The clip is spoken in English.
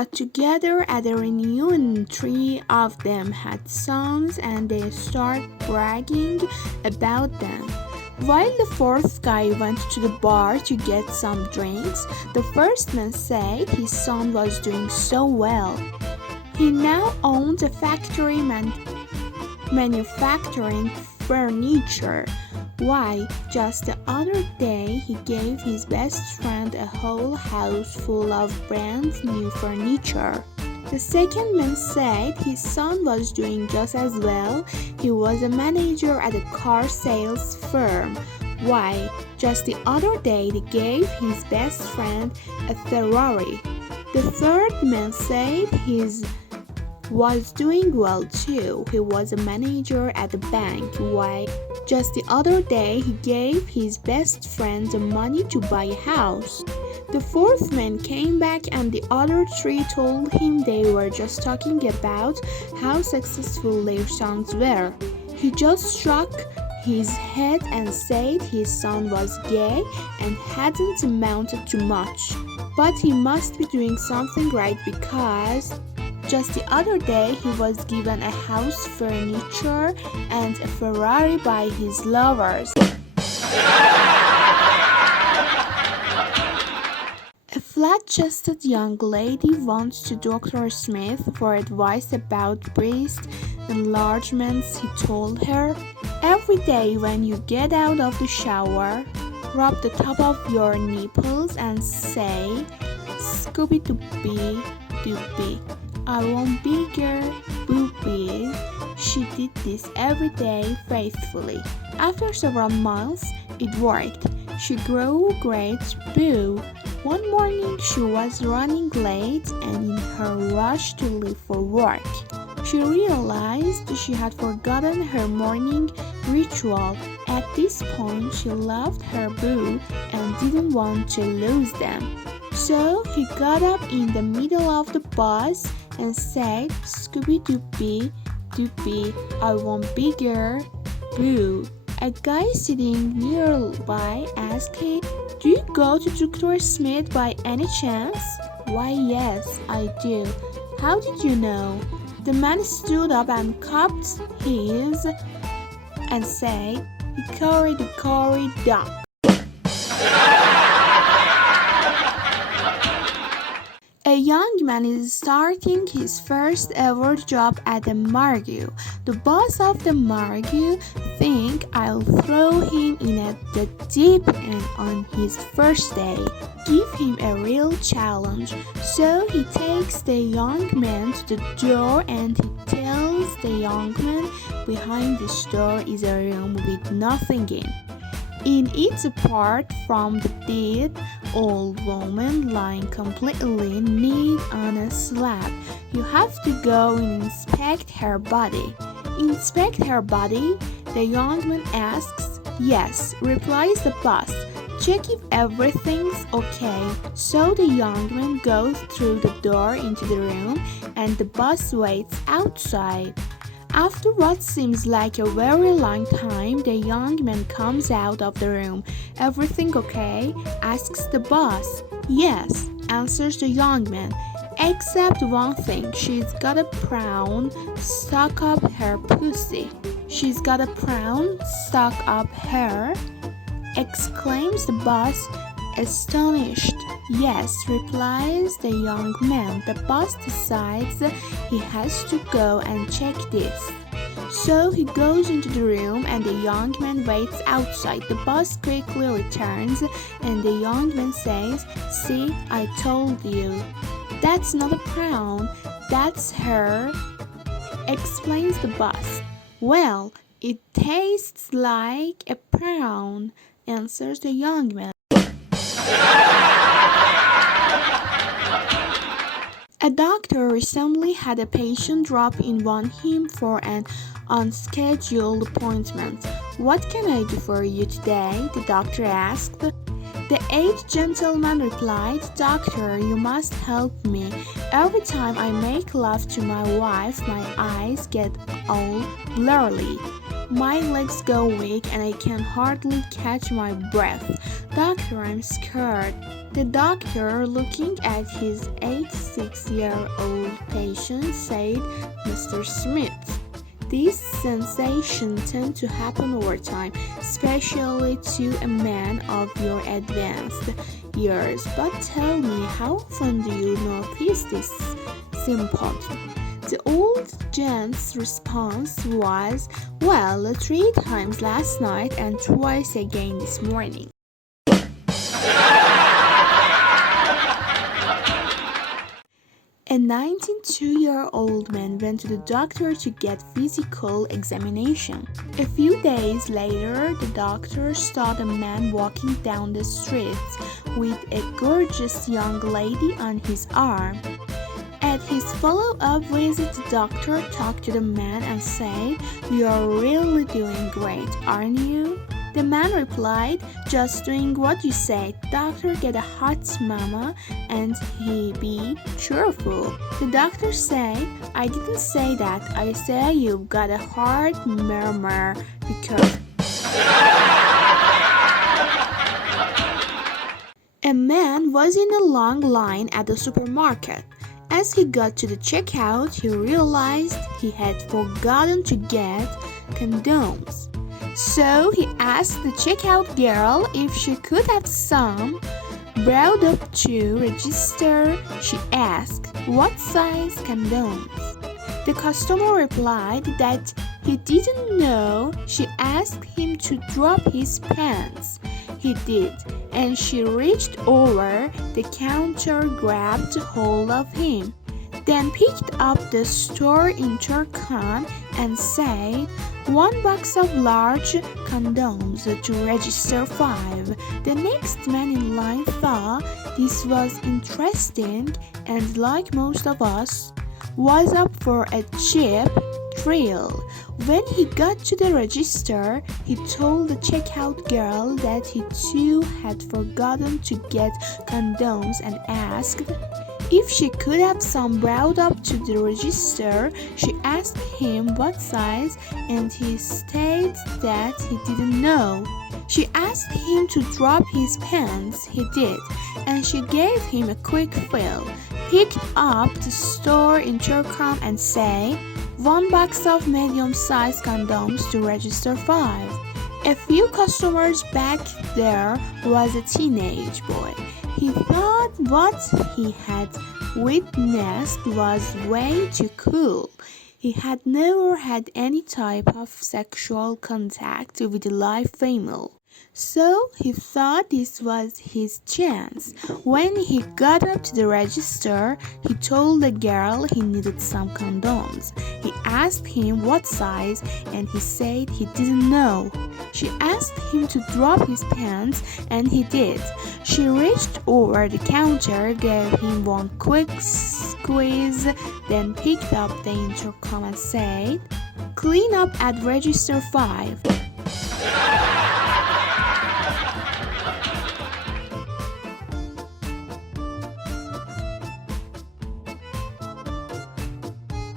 got together at a reunion. Three of them had sons and they started bragging about them. While the fourth guy went to the bar to get some drinks, the first man said his son was doing so well. He now owned a factory manufacturing furniture. Why, just the other day he gave his best friend a whole house full of brand new furniture. The second man said his son was doing just as well. He was a manager at a car sales firm. Why, just the other day he gave his best friend a Ferrari. The third man said his was doing well too. He was a manager at a bank. Why, just the other day he gave his best friend the money to buy a house. The fourth man came back and the other three told him they were just talking about how successful their sons were. He just shook his head and said his son was gay and hadn't amounted to much. But he must be doing something right because just the other day he was given a house, furniture, and a Ferrari by his lovers. A flat-chested young lady went to Dr. Smith for advice about breast enlargements. He told her, "Every day when you get out of the shower, rub the top of your nipples and say, Scooby-Dooby Dooby. I want bigger boobies." She did this every day faithfully. After several months, it worked. She grew great boo. One morning, she was running late and in her rush to leave for work, she realized she had forgotten her morning ritual. At this point, she loved her boo and didn't want to lose them. So he got up in the middle of the bus and said, "Scooby-Dooby Dooby, I want bigger boo." A guy sitting nearby asked him, "Do you go to Dr. Smith by any chance?" "Why, yes, I do." "How did you know?" The man stood up and cupped his and said, "Hickory-dickory dock." A young man is starting his first ever job at the morgue. The boss of the morgue thinks I'll throw him in at the deep end on his first day. Give him a real challenge. So he takes the young man to the door and he tells the young man behind this door is a room with nothing in. In it, apart from the dead old woman lying completely naked on a slab, you have to go and inspect her body. "Inspect her body?" the young man asks. "Yes," replies the boss. "Check if everything's okay." So the young man goes through the door into the room and the boss waits outside. After what seems like a very long time, the young man comes out of the room. "Everything okay?" asks the boss. "Yes," answers the young man, "except one thing. She's got a prawn stuck up her pussy." "She's got a prawn stuck up her?" exclaims the boss, astonished. "Yes," replies the young man. The boss decides he has to go and check this. So he goes into the room and the young man waits outside. The boss quickly returns and the young man says, "See, I told you. That's not a prawn, that's her," explains the boss. "Well, it tastes like a prawn," answers the young man. A doctor recently had a patient drop in on him for an unscheduled appointment. "What can I do for you today?" the doctor asked. The aged gentleman replied, "Doctor, you must help me. Every time I make love to my wife, my eyes get all blurry." My legs go weak and I can hardly catch my breath. Doctor, I'm scared. The doctor, looking at his 86-year-old patient, said, Mr. Smith, these sensations tend to happen over time, especially to a man of your advanced years. But tell me, how often do you notice this symptom? The old gent's response was, well, 3 times last night and twice again this morning. A 92-year-old man went to the doctor to get physical examination. A few days later, the doctor saw the man walking down the street with a gorgeous young lady on his arm. At his follow-up visit, the doctor talked to the man and said, "You are really doing great, aren't you?" The man replied, "Just doing what you said. Doctor, get a hot mama and he be cheerful." The doctor said, "I didn't say that. I said you've got a hard murmur because..." A man was in a long line at the supermarket. As he got to the checkout, he realized he had forgotten to get condoms. So he asked the checkout girl if she could have some. Brought up to register, she asked, "What size condoms?" The customer replied that he didn't know. She asked him to drop his pants. He did, and she reached over the counter, grabbed hold of him, then picked up the store intercom and said, "1 box of large condoms to register 5. The next man in line thought this was interesting and, like most of us, was up for a cheap thrill. When he got to the register, he told the checkout girl that he too had forgotten to get condoms and asked if she could have some. Brought up to the register, she asked him what size and he stated that he didn't know. She asked him to drop his pants. He did, and she gave him a quick fill, picked up the store intercom and said, "1 box of medium-sized condoms to register 5. A few customers back there was a teenage boy. He thought what he had witnessed was way too cool. He had never had any type of sexual contact with a live female, so he thought this was his chance. When he got up to the register, he told the girl he needed some condoms. He asked him what size and he said he didn't know. She asked him to drop his pants and he did. She reached over the counter, gave him 1 quick squeeze, then picked up the intercom and said, "Clean up at register 5.